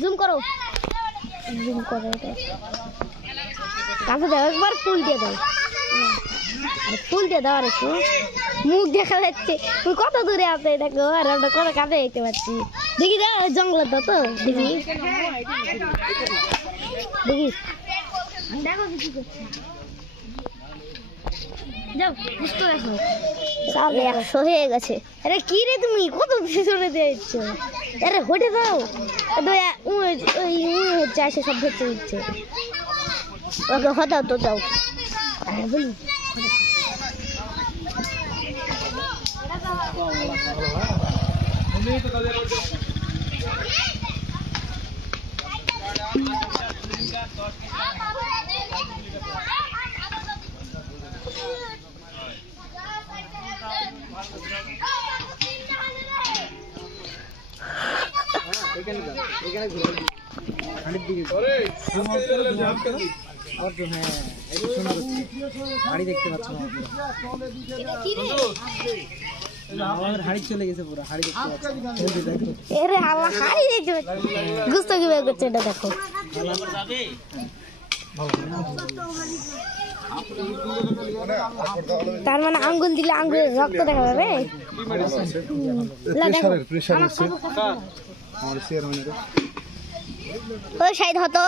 zoom করো এটা কাছে দাও একবার ফুল দিয়ে দাও ফুল দিয়ে দাও আর একটু মুখ দেখা যাচ্ছে তুই কত দূরে আছে দেখো আর আমরা কত কাছে যেতে পারছি দেখি দাও জঙ্গলের দাও তো দেখি দেখো কিছু করছি যাও বুঝতে দেখো সামনে 100 হয়ে গেছে আরে কি রে তুমি কত পিছনে দিয়েছ আরে হটে দাও ওই হচ্ছে আসে সব ধরতে দিচ্ছে ওকে হটাও তো দাও আরে বলি দেখতে পাচ্ছ হাড়ি চলে গেছে পুরো হাড়ি দেখতে পাচ্ছ এরে আল্লাহ হাড়ি দেখতে গুস্ত কি বের করছে এটা দেখো তার মানে আঙ্গুল দিলে আঙ্গুলের রক্ত দেখা যাবে ওই সাইড হতো